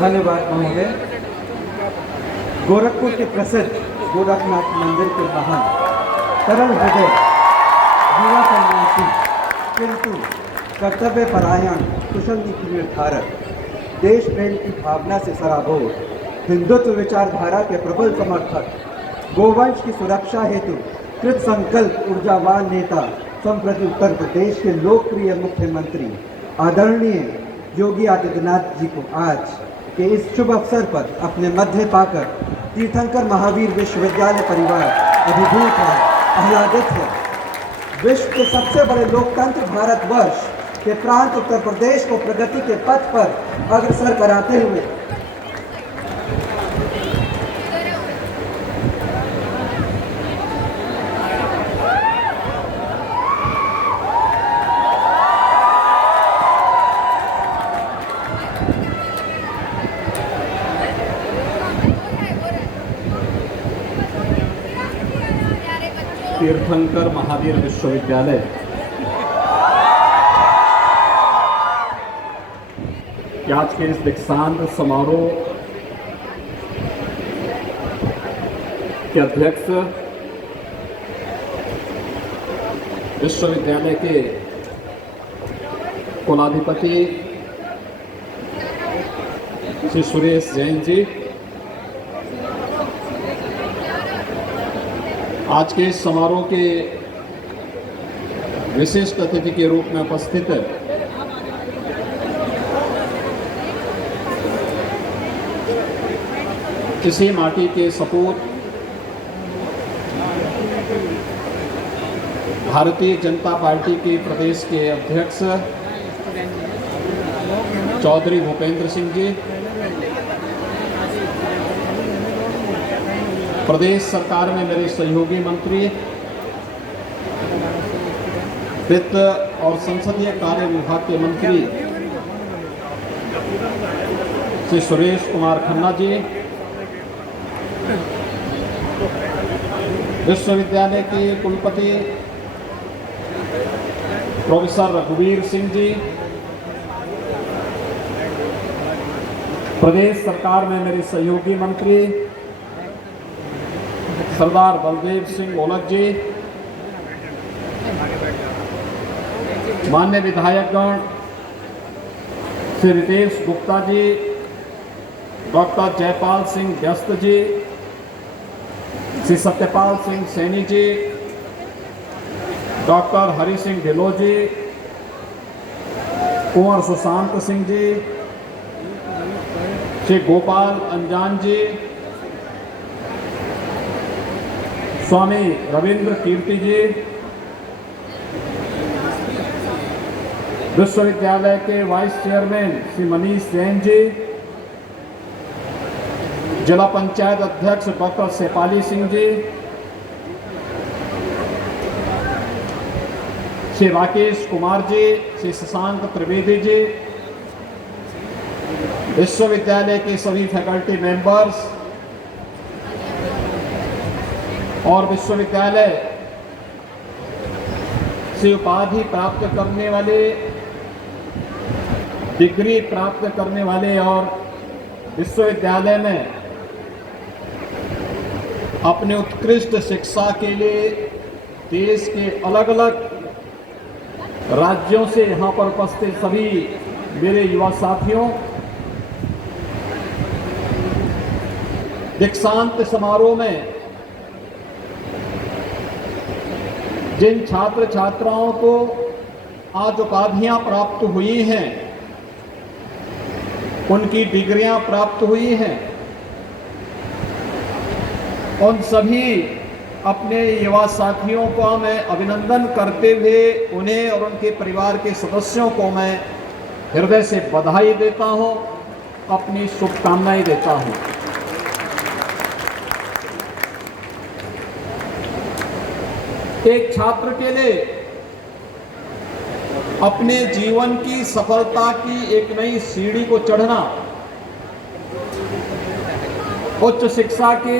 धन्यवाद महोदय। गोरखपुर के प्रसिद्ध गोरखनाथ मंदिर के महान तरल हृदय युवा सन्यासी किंतु कर्तव्य परायण कुशल नीति निर्धारक देश प्रेम की भावना से सराबोर हिंदुत्व विचारधारा के प्रबल समर्थक गोवंश की सुरक्षा हेतु कृत संकल्प ऊर्जावान नेता संप्रति उत्तर प्रदेश के लोकप्रिय मुख्यमंत्री आदरणीय योगी आदित्यनाथ जी को आज के इस शुभ अवसर पर अपने मध्य पाकर तीर्थंकर महावीर विश्वविद्यालय परिवार अभिभूत है, आह्लादित है। विश्व के सबसे बड़े लोकतंत्र भारतवर्ष के प्रांत उत्तर प्रदेश को प्रगति के पथ पर अग्रसर कराते हुए तीर्थंकर महावीर विश्वविद्यालय के आज के इस दीक्षांत समारोह के अध्यक्ष विश्वविद्यालय के कुलाधिपति श्री सुरेश जैन जी, आज के इस समारोह के विशिष्ट अतिथि के रूप में उपस्थित इसी माटी के सपूत भारतीय जनता पार्टी के प्रदेश के अध्यक्ष चौधरी भूपेंद्र सिंह जी, प्रदेश सरकार में मेरे सहयोगी मंत्री वित्त और संसदीय कार्य विभाग के मंत्री श्री सुरेश कुमार खन्ना जी, विश्वविद्यालय के कुलपति प्रोफेसर रघुवीर सिंह जी, प्रदेश सरकार में मेरे सहयोगी मंत्री सरदार बलदेव सिंह ओलख जी, मान्य विधायकगण श्री रितेश गुप्ता जी, डॉक्टर जयपाल सिंह व्यस्त जी, श्री सत्यपाल सिंह सैनी जी, डॉक्टर हरि सिंह ढिल्लों जी, कुंवर सुशांत सिंह जी, श्री गोपाल अंजान जी, स्वामी रविंद्र कीर्ति जी, विश्वविद्यालय के वाइस चेयरमैन श्री मनीष जैन जी, जिला पंचायत अध्यक्ष डॉक्टर शेफाली सिंह जी, श्री राकेश कुमार जी, श्री शशांक त्रिवेदी जी, विश्वविद्यालय के सभी फैकल्टी मेंबर्स और विश्वविद्यालय से उपाधि प्राप्त करने वाले, डिग्री प्राप्त करने वाले और विश्वविद्यालय में अपने उत्कृष्ट शिक्षा के लिए देश के अलग अलग राज्यों से यहाँ पर उपस्थित सभी मेरे युवा साथियों, दीक्षांत समारोह में जिन छात्र छात्राओं को आज उपाधियां प्राप्त हुई हैं, उनकी डिग्रियां प्राप्त हुई हैं, उन सभी अपने युवा साथियों को मैं अभिनंदन करते हुए उन्हें और उनके परिवार के सदस्यों को मैं हृदय से बधाई देता हूं, अपनी शुभकामनाएं देता हूं। एक छात्र के लिए अपने जीवन की सफलता की एक नई सीढ़ी को चढ़ना, उच्च शिक्षा के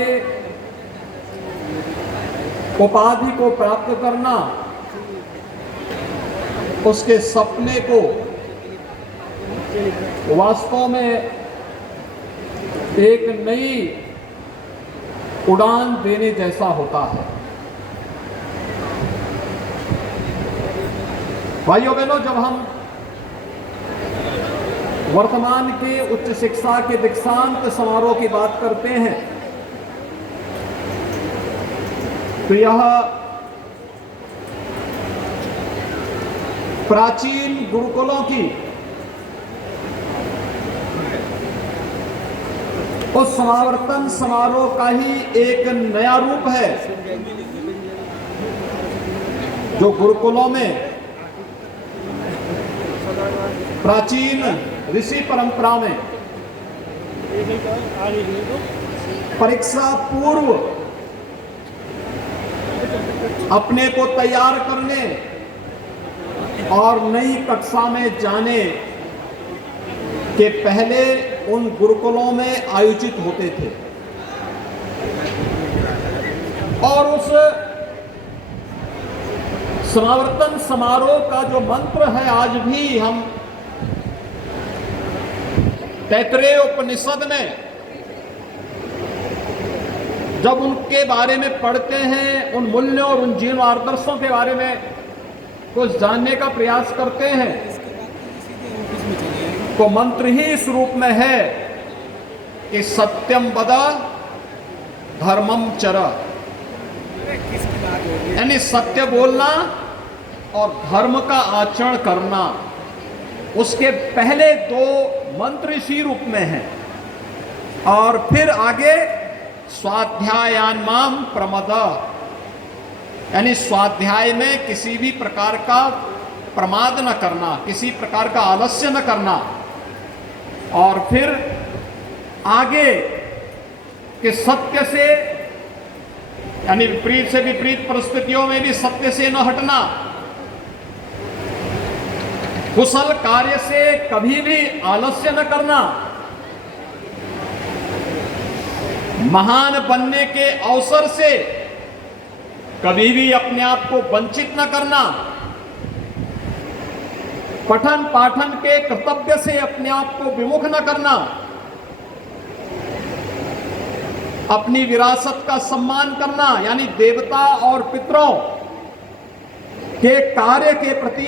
उपाधि को प्राप्त करना, उसके सपने को वास्तव में एक नई उड़ान देने जैसा होता है। भाइयों बहनों, जब हम वर्तमान के उच्च शिक्षा के दीक्षांत समारोह की बात करते हैं तो यह प्राचीन गुरुकुलों की उस समावर्तन समारोह का ही एक नया रूप है जो गुरुकुलों में प्राचीन ऋषि परंपरा में परीक्षा पूर्व अपने को तैयार करने और नई कक्षा में जाने के पहले उन गुरुकुलों में आयोजित होते थे। और उस समावर्तन समारोह का जो मंत्र है आज भी हम तैत्तरीय उपनिषद में जब उनके बारे में पढ़ते हैं, उन मूल्यों और उन जीवन आदर्शों के बारे में कुछ जानने का प्रयास करते हैं तो मंत्र ही इस रूप में है कि सत्यम वद धर्मम चर, यानी सत्य बोलना और धर्म का आचरण करना। उसके पहले दो मंत्र इसी रूप में हैं। और फिर आगे स्वाध्यायान माम प्रमद, यानी स्वाध्याय में किसी भी प्रकार का प्रमाद न करना, किसी प्रकार का आलस्य न करना। और फिर आगे कि सत्य से, यानी विपरीत से विपरीत परिस्थितियों में भी सत्य से न हटना, कुशल कार्य से कभी भी आलस्य न करना, महान बनने के अवसर से कभी भी अपने आप को वंचित न करना, पठन पाठन के कर्तव्य से अपने आप को विमुख न करना, अपनी विरासत का सम्मान करना, यानी देवता और पितरों के कार्य के प्रति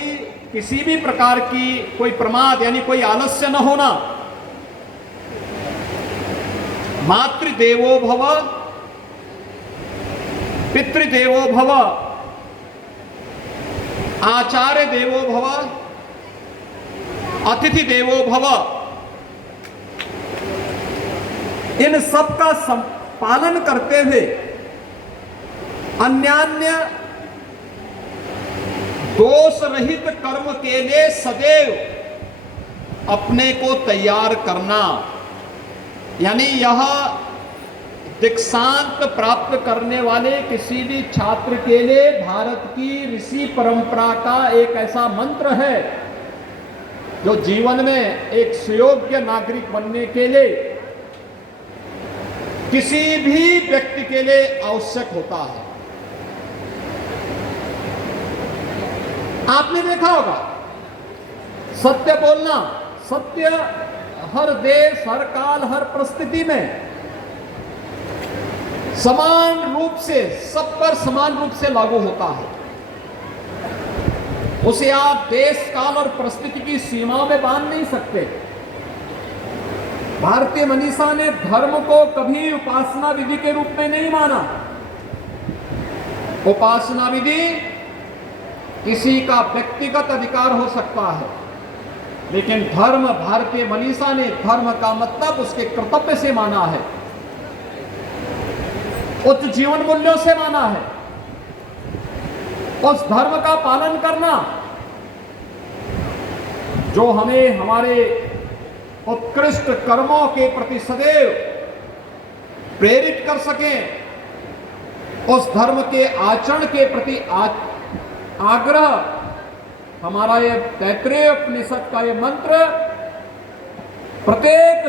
किसी भी प्रकार की कोई प्रमाद यानी कोई आलस्य न होना, मातृदेवो भव पितृदेवो भव आचार्य देवो भव अतिथि देवो भव, इन सब का पालन करते हुए अन्यान्य दोष रहित कर्म के लिए सदैव अपने को तैयार करना। यानी यह दीक्षांत प्राप्त करने वाले किसी भी छात्र के लिए भारत की ऋषि परंपरा का एक ऐसा मंत्र है जो जीवन में एक सुयोग्य नागरिक बनने के लिए किसी भी व्यक्ति के लिए आवश्यक होता है। आपने देखा होगा सत्य बोलना, सत्य हर देश, हर काल, हर परिस्थिति में समान रूप से, सब पर समान रूप से लागू होता है। उसे आप देश, काल और परिस्थिति की सीमाओं में बांध नहीं सकते। भारतीय मनीषा ने धर्म को कभी उपासना विधि के रूप में नहीं माना। उपासना विधि किसी का व्यक्तिगत अधिकार हो सकता है, लेकिन धर्म, भारतीय मनीषा ने धर्म का मतलब उसके कर्तव्य से माना है, उच्च जीवन मूल्यों से माना है। उस धर्म का पालन करना जो हमें हमारे उत्कृष्ट कर्मों के प्रति सदैव प्रेरित कर सके, उस धर्म के आचरण के प्रति आग्रह हमारा ये तैत्तरीय उपनिषद का ये मंत्र प्रत्येक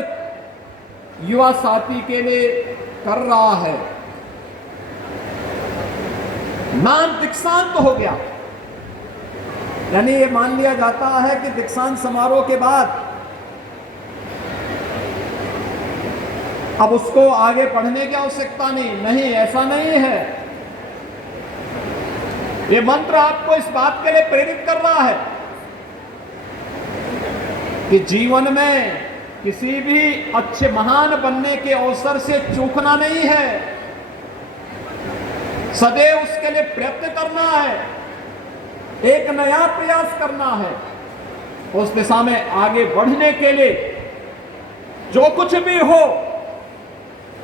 युवा साथी के लिए कर रहा है। नाम दीक्षांत हो गया, यानी ये मान लिया जाता है कि दीक्षांत समारोह के बाद अब उसको आगे पढ़ने की आवश्यकता नहीं, ऐसा नहीं है। ये मंत्र आपको इस बात के लिए प्रेरित कर रहा है कि जीवन में किसी भी अच्छे महान बनने के अवसर से चूकना नहीं है, सदैव उसके लिए प्रयत्न करना है, एक नया प्रयास करना है, उस दिशा में आगे बढ़ने के लिए जो कुछ भी हो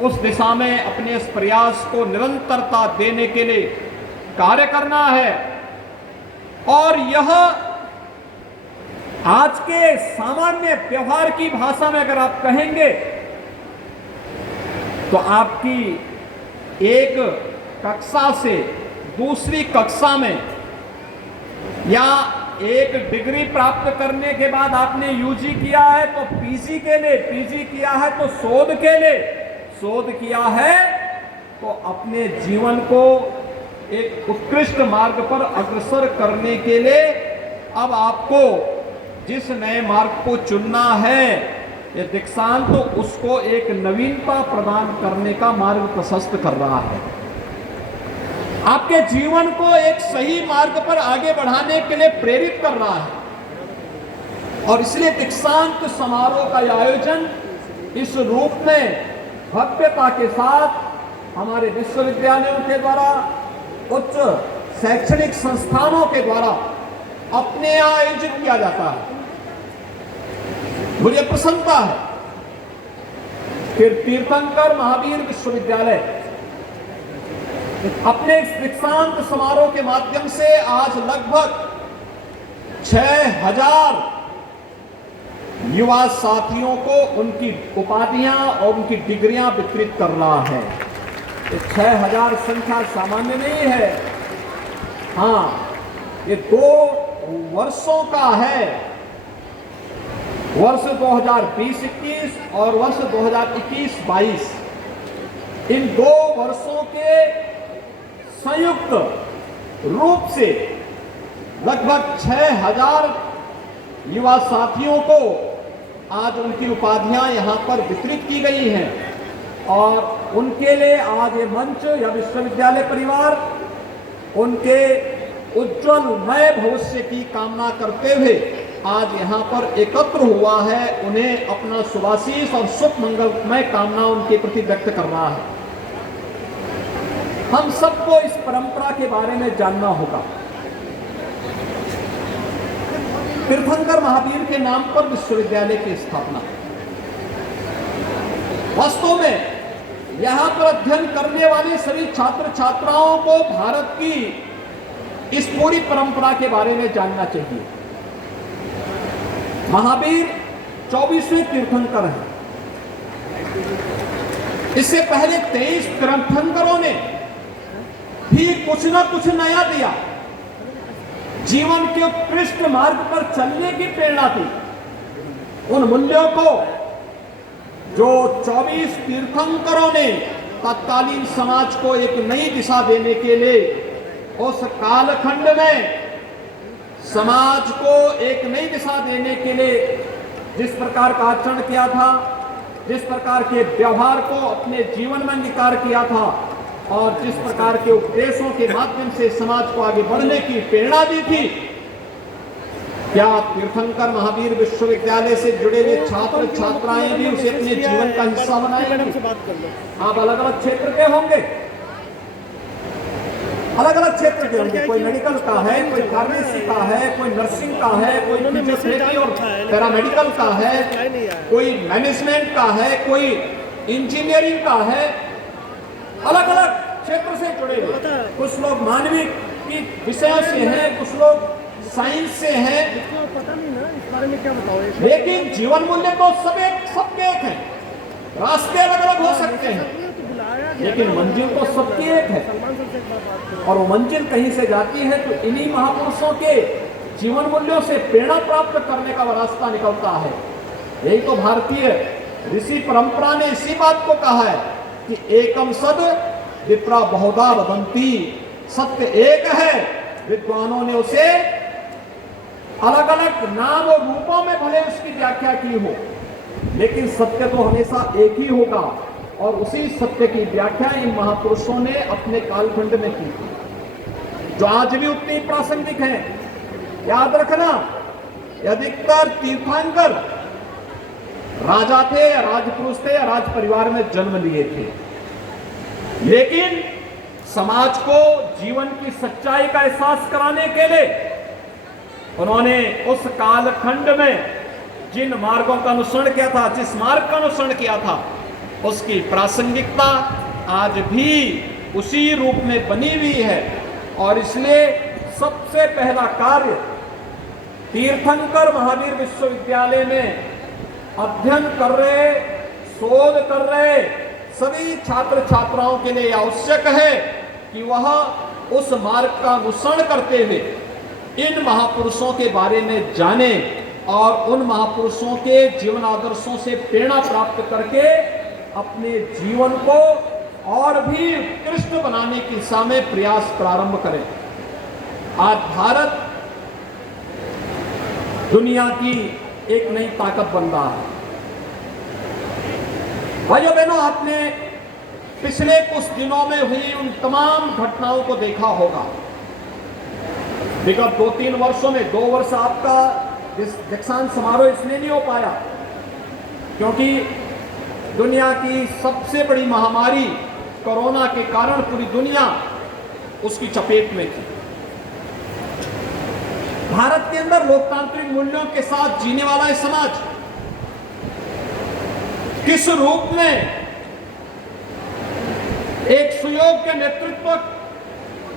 उस दिशा में अपने इस प्रयास को निरंतरता देने के लिए कार्य करना है। और यह आज के सामान्य व्यवहार की भाषा में अगर आप कहेंगे तो आपकी एक कक्षा से दूसरी कक्षा में या एक डिग्री प्राप्त करने के बाद आपने यूजी किया है तो पीजी के लिए, पीजी किया है तो शोध के लिए, शोध किया है तो अपने जीवन को एक उत्कृष्ट मार्ग पर अग्रसर करने के लिए अब आपको जिस नए मार्ग को चुनना है, ये दीक्षांत तो उसको एक नवीनता प्रदान करने का मार्ग प्रशस्त कर रहा है, आपके जीवन को एक सही मार्ग पर आगे बढ़ाने के लिए प्रेरित कर रहा है। और इसलिए दीक्षांत समारोह का आयोजन इस रूप में भव्यता के साथ हमारे विश्वविद्यालयों के द्वारा, उच्च शैक्षणिक संस्थानों के द्वारा अपने यहाँ आयोजित किया जाता है। मुझे प्रसन्नता है कि तीर्थंकर महावीर विश्वविद्यालय अपने इस दीक्षांत समारोह के माध्यम से आज लगभग 6000 युवा साथियों को उनकी उपाधियां और उनकी डिग्रियां वितरित कर रहा है। 6000 संख्या सामान्य नहीं है। हाँ, ये 2 वर्षों का है, वर्ष 2020-21 और वर्ष 2021-22। इन 2 वर्षों के संयुक्त रूप से लगभग 6000 युवा साथियों को आज उनकी उपाधियां यहां पर वितरित की गई हैं और उनके लिए आज ये मंच या विश्वविद्यालय परिवार उनके उज्जवल नए भविष्य की कामना करते हुए आज यहाँ पर एकत्र हुआ है, उन्हें अपना शुभाशीष और शुभ मंगलमय कामना उनके प्रति व्यक्त कर रहा है। हम सबको इस परंपरा के बारे में जानना होगा। तीर्थंकर महावीर के नाम पर विश्वविद्यालय की स्थापना, वास्तव में यहां पर अध्ययन करने वाले सभी छात्र छात्राओं को भारत की इस पूरी परंपरा के बारे में जानना चाहिए। महावीर 24वें तीर्थंकर हैं। इससे पहले 23 तीर्थंकरों ने भी कुछ ना कुछ नया दिया, जीवन के उत्कृष्ट मार्ग पर चलने की प्रेरणा दी। उन मूल्यों को जो 24 तीर्थंकरों ने तत्कालीन समाज को एक नई दिशा देने के लिए उस कालखंड में समाज को एक नई दिशा देने के लिए जिस प्रकार का आचरण किया था, जिस प्रकार के व्यवहार को अपने जीवन में अंगीकार किया था और जिस प्रकार के उपदेशों के माध्यम से समाज को आगे बढ़ने की प्रेरणा दी थी, क्या तीर्थंकर महावीर विश्वविद्यालय से जुड़े हुए छात्र छात्राएं भी उसे अपने जीवन का हिस्सा बनाएंगे? आप अलग अलग क्षेत्र के होंगे, अलग अलग क्षेत्र के होंगे, कोई मेडिकल का है, कोई फार्मेसी का है, कोई नर्सिंग का है, कोई फिजियोथेरेपी और पैरामेडिकल का है, कोई मैनेजमेंट का है, कोई इंजीनियरिंग का है, अलग अलग क्षेत्र से जुड़े हुए। कुछ लोग मानविक की विषयों से हैं, कुछ लोग साइंस से हैं, पता नहीं ना इस बारे में क्या बताओ। लेकिन जीवन मूल्य तो सबके एक हैं। रास्ते अलग अलग हो सकते हैं लेकिन मंजिल तो सबकी एक है, और वो मंजिल कहीं से जाती है तो इन्हीं महापुरुषों के जीवन मूल्यों से प्रेरणा प्राप्त करने का रास्ता निकलता है। यही तो भारतीय ऋषि परंपरा ने इसी बात को कहा है कि एकम सद विप्रा बहुधा वदंती, सत्य एक है, विद्वानों ने उसे अलग अलग नाम और रूपों में भले उसकी व्याख्या की हो, लेकिन सत्य तो हमेशा एक ही होगा। और उसी सत्य की व्याख्या इन महापुरुषों ने अपने कालखंड में की थी, जो आज भी उतनी प्रासंगिक है। याद रखना, अधिकतर तीर्थंकर राजा थे या राजपुरुष थे या राज परिवार में जन्म लिए थे, लेकिन समाज को जीवन की सच्चाई का एहसास कराने के लिए उन्होंने उस कालखंड में जिन मार्गों का अनुसरण किया था, जिस मार्ग का अनुसरण किया था, उसकी प्रासंगिकता आज भी उसी रूप में बनी हुई है। और इसलिए सबसे पहला कार्य तीर्थंकर महावीर विश्वविद्यालय में अध्ययन कर रहे, शोध कर रहे सभी छात्र छात्राओं के लिए आवश्यक है कि वह उस मार्ग का अनुसरण करते हुए इन महापुरुषों के बारे में जाने और उन महापुरुषों के जीवन आदर्शों से प्रेरणा प्राप्त करके अपने जीवन को और भी उत्कृष्ट बनाने की दिशा में प्रयास प्रारंभ करें। आज भारत दुनिया की एक नई ताकत बन रहा है। भाइयों बहनों, आपने पिछले कुछ दिनों में हुई उन तमाम घटनाओं को देखा होगा। विगत 2-3 वर्षों में 2 वर्ष आपका दीक्षांत समारोह इसलिए नहीं हो पाया क्योंकि दुनिया की सबसे बड़ी महामारी कोरोना के कारण पूरी दुनिया उसकी चपेट में थी। भारत के अंदर लोकतांत्रिक मूल्यों के साथ जीने वाला है समाज किस रूप में एक सुयोग्य नेतृत्व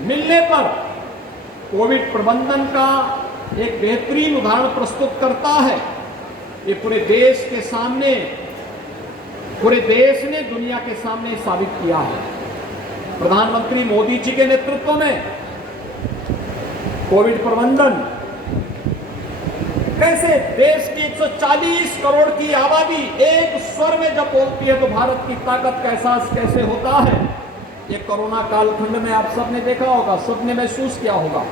मिलने पर कोविड प्रबंधन का एक बेहतरीन उदाहरण प्रस्तुत करता है। ये पूरे देश के सामने, पूरे देश ने दुनिया के सामने साबित किया है। प्रधानमंत्री मोदी जी के नेतृत्व में कोविड प्रबंधन कैसे देश की 140 करोड़ की आबादी एक स्वर में जब बोलती है तो भारत की ताकत का एहसास कैसे होता है, ये कोरोना कालखंड में आप सबने देखा होगा, सबने महसूस किया होगा।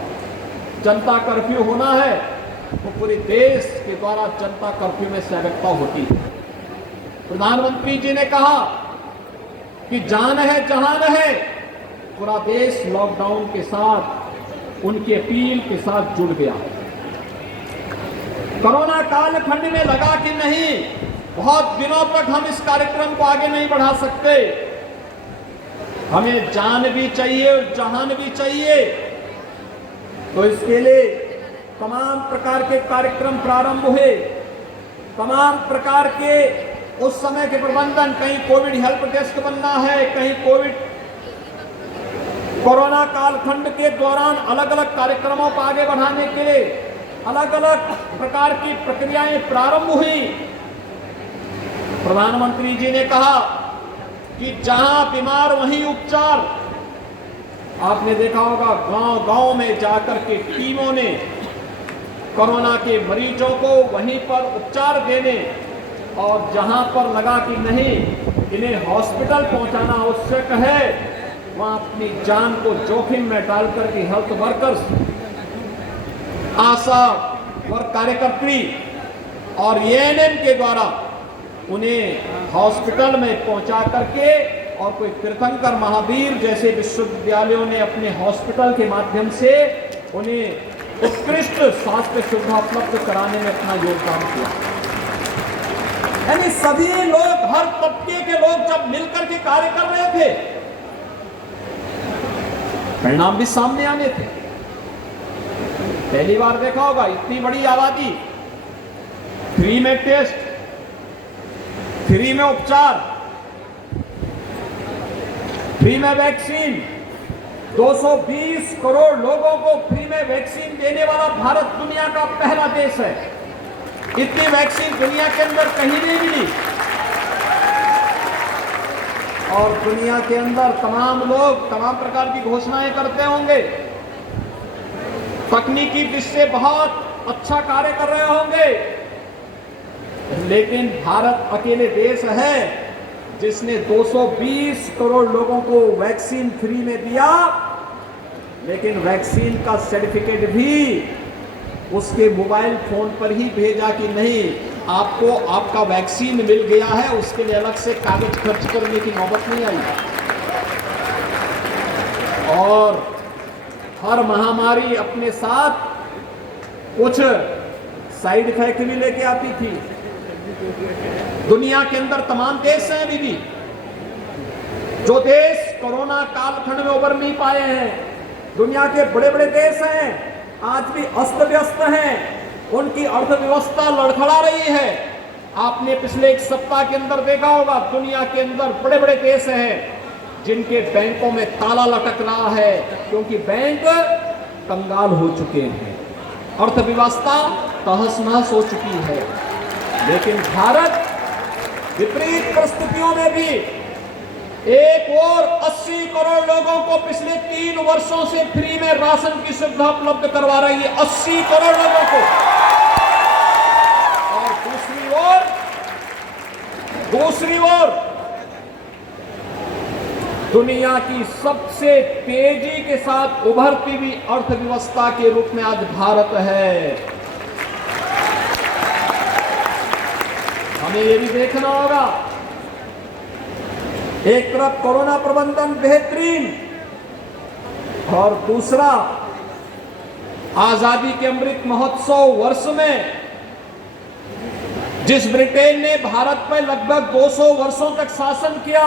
जनता कर्फ्यू होना है तो पूरे देश के द्वारा जनता कर्फ्यू में सहभागिता होती है। प्रधानमंत्री जी ने कहा कि जान है जहान है, पूरा देश लॉकडाउन के साथ उनकी अपील के साथ जुड़ गया। कोरोना कालखंड में लगा कि नहीं, बहुत दिनों तक हम इस कार्यक्रम को आगे नहीं बढ़ा सकते, हमें जान भी चाहिए और जहान भी चाहिए, तो इसके लिए तमाम प्रकार के कार्यक्रम प्रारंभ हुए। तमाम प्रकार के उस समय के प्रबंधन, कहीं कोविड हेल्प डेस्क बनना है, कहीं कोरोना कालखंड के दौरान अलग अलग कार्यक्रमों को आगे बढ़ाने के लिए अलग अलग प्रकार की प्रक्रियाएं प्रारंभ हुई। प्रधानमंत्री जी ने कहा कि जहां बीमार वहीं उपचार। आपने देखा होगा गांव-गांव में जाकर के टीमों ने कोरोना के मरीजों को वहीं पर उपचार देने और जहां पर लगा कि नहीं इन्हें हॉस्पिटल पहुंचाना आवश्यक है, वहां अपनी जान को जोखिम में डालकर के हेल्थ वर्कर्स, आशा और कार्यकर्त्री और एएनएम के द्वारा उन्हें हॉस्पिटल में पहुंचा करके, और कोई तीर्थंकर महावीर जैसे विश्वविद्यालयों ने अपने हॉस्पिटल के माध्यम से उन्हें उत्कृष्ट स्वास्थ्य सुविधा उपलब्ध कराने में अपना योगदान किया। यानी सभी लोग, हर तबके के लोग जब मिलकर के कार्य कर रहे थे, परिणाम भी सामने आने थे। पहली बार देखा होगा, इतनी बड़ी आबादी, फ्री में टेस्ट, फ्री में उपचार, फ्री में वैक्सीन, 220 करोड़ लोगों को फ्री में वैक्सीन देने वाला भारत दुनिया का पहला देश है। इतनी वैक्सीन दुनिया के अंदर कहीं नहीं मिली। और दुनिया के अंदर तमाम लोग तमाम प्रकार की घोषणाएं करते होंगे, तकनीकी दृष्टि से बहुत अच्छा कार्य कर रहे होंगे, लेकिन भारत अकेले देश है जिसने 220 करोड़ लोगों को वैक्सीन फ्री में दिया, लेकिन वैक्सीन का सर्टिफिकेट भी उसके मोबाइल फोन पर ही भेजा कि नहीं आपको आपका वैक्सीन मिल गया है, उसके लिए अलग से कागज खर्च करने की नौबत नहीं आई। और हर महामारी अपने साथ कुछ साइड इफेक्ट भी लेके आती थी। दुनिया के अंदर तमाम देश हैं अभी भी, जो देश कोरोना कालखंड में उबर नहीं पाए हैं। दुनिया के बड़े बड़े देश हैं, आज भी अस्त व्यस्त हैं, उनकी अर्थव्यवस्था लड़खड़ा रही है। आपने पिछले एक सप्ताह के अंदर देखा होगा, दुनिया के अंदर बड़े बड़े देश हैं जिनके बैंकों में ताला लटक रहा है, क्योंकि बैंक कंगाल हो चुके हैं, अर्थव्यवस्था तहस नहस हो चुकी है। लेकिन भारत विपरीत परिस्थितियों में भी एक और 80 करोड़ लोगों को पिछले 3 वर्षों से फ्री में राशन की सुविधा उपलब्ध करवा रही है, 80 करोड़ लोगों को। और दूसरी ओर दुनिया की सबसे तेजी के साथ उभरती हुई अर्थव्यवस्था के रूप में आज भारत है। हमें यह भी देखना होगा, एक तरफ कोरोना प्रबंधन बेहतरीन और दूसरा आजादी के अमृत महोत्सव वर्ष में जिस ब्रिटेन ने भारत पर लगभग 200 वर्षों तक शासन किया,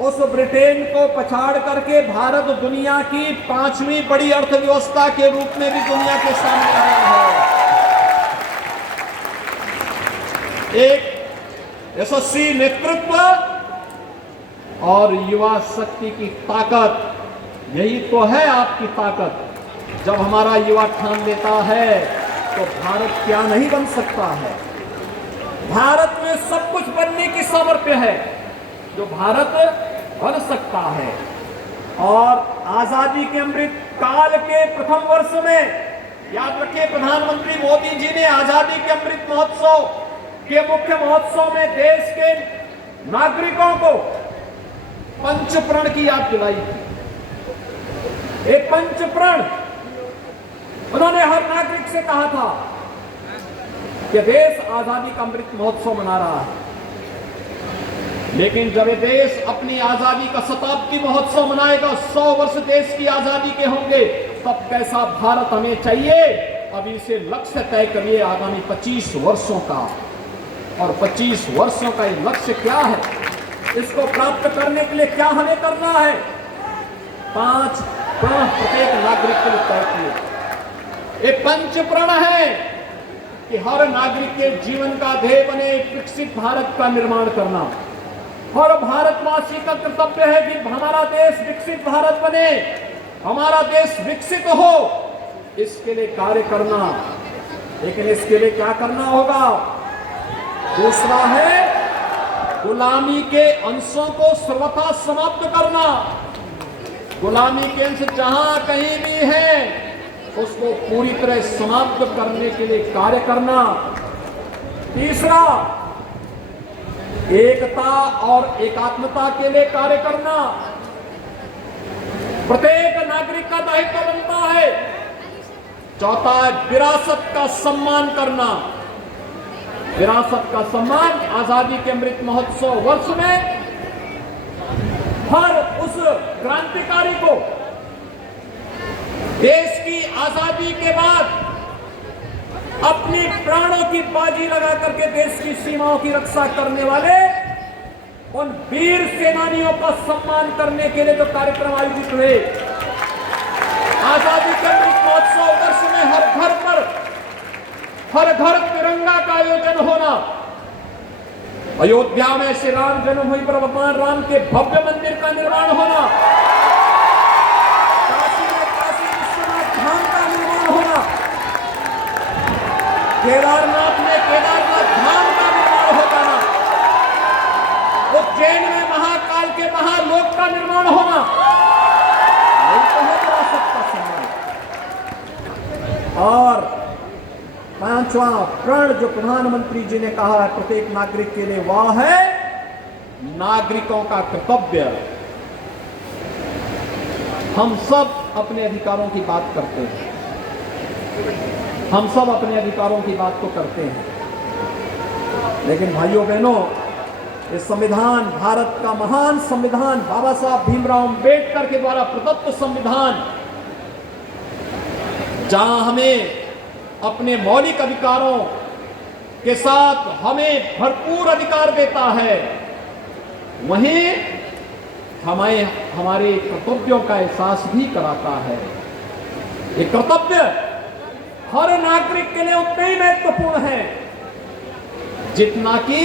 उस ब्रिटेन को पछाड़ करके भारत दुनिया की 5वीं बड़ी अर्थव्यवस्था के रूप में भी दुनिया के सामने आया है। एक यशस्वी नेतृत्व और युवा शक्ति की ताकत, यही तो है आपकी ताकत। जब हमारा युवा ठान लेता है तो भारत क्या नहीं बन सकता है। भारत में सब कुछ बनने की सामर्थ्य है जो भारत बन सकता है। और आजादी के अमृत काल के प्रथम वर्ष में याद रखिए, प्रधानमंत्री मोदी जी ने आजादी के अमृत महोत्सव के मुख्य महोत्सव में देश के नागरिकों को पंचप्रण की याद दिलाई थी। एक पंचप्रण उन्होंने हर नागरिक से कहा था कि देश आजादी का अमृत महोत्सव मना रहा है, लेकिन जब ये देश अपनी आजादी का शताब्दी महोत्सव मनाएगा, 100 वर्ष देश की आजादी के होंगे, तब कैसा भारत हमें चाहिए। अभी से लक्ष्य तय करिए आगामी 25 वर्षों का, और 25 वर्षों का ये लक्ष्य क्या है, इसको प्राप्त करने के लिए क्या हमें करना है। 5 प्रण प्रत्येक नागरिक के लिए तय किए। ये पंच प्रण है कि हर नागरिक के जीवन का ध्येय बने विकसित भारत का निर्माण करना। हर भारतवासी का कर्तव्य है कि हमारा देश विकसित भारत बने, हमारा देश विकसित हो, इसके लिए कार्य करना। लेकिन इसके लिए क्या करना होगा? दूसरा है गुलामी के अंशों को सर्वथा समाप्त करना। गुलामी के अंश जहां कहीं भी है उसको पूरी तरह समाप्त करने के लिए कार्य करना। तीसरा, एकता और एकात्मता के लिए कार्य करना। प्रत्येक नागरिक का दायित्व बनता है। चौथा, विरासत का सम्मान करना। विरासत का सम्मान आजादी के अमृत महोत्सव वर्ष में हर उस क्रांतिकारी को, देश की आजादी के बाद अपनी प्राणों की बाजी लगा करके देश की सीमाओं की रक्षा करने वाले उन वीर सेनानियों का सम्मान करने के लिए जो कार्यक्रम आयोजित हुए। आजादी के अमृत महोत्सव वर्ष में हर घर तिरंगा का आयोजन होना। अयोध्या में श्री राम जन्मभूमि पर भगवान राम के भव्य मंदिर का निर्माण होना। काशी में काशी विश्वनाथ धाम का निर्माण होना। केदारनाथ में केदारनाथ धाम का निर्माण हो जाना। उज्जैन में महाकाल के महालोक का निर्माण होना। यही तो है विरासत का सम्मान। और पांचवा प्रण जो प्रधानमंत्री जी ने कहा है प्रत्येक नागरिक के लिए, वह है नागरिकों का कर्तव्य। हम सब अपने अधिकारों की बात करते हैं, हम सब अपने अधिकारों की बात तो करते हैं, लेकिन भाइयों बहनों, ये संविधान, भारत का महान संविधान, बाबा साहब भीमराव अंबेडकर के द्वारा प्रदत्त संविधान, जहां हमें अपने मौलिक अधिकारों के साथ हमें भरपूर अधिकार देता है, वहीं हमें हमारे कर्तव्यों का एहसास भी कराता है। ये कर्तव्य हर नागरिक के लिए उतने ही महत्वपूर्ण है जितना कि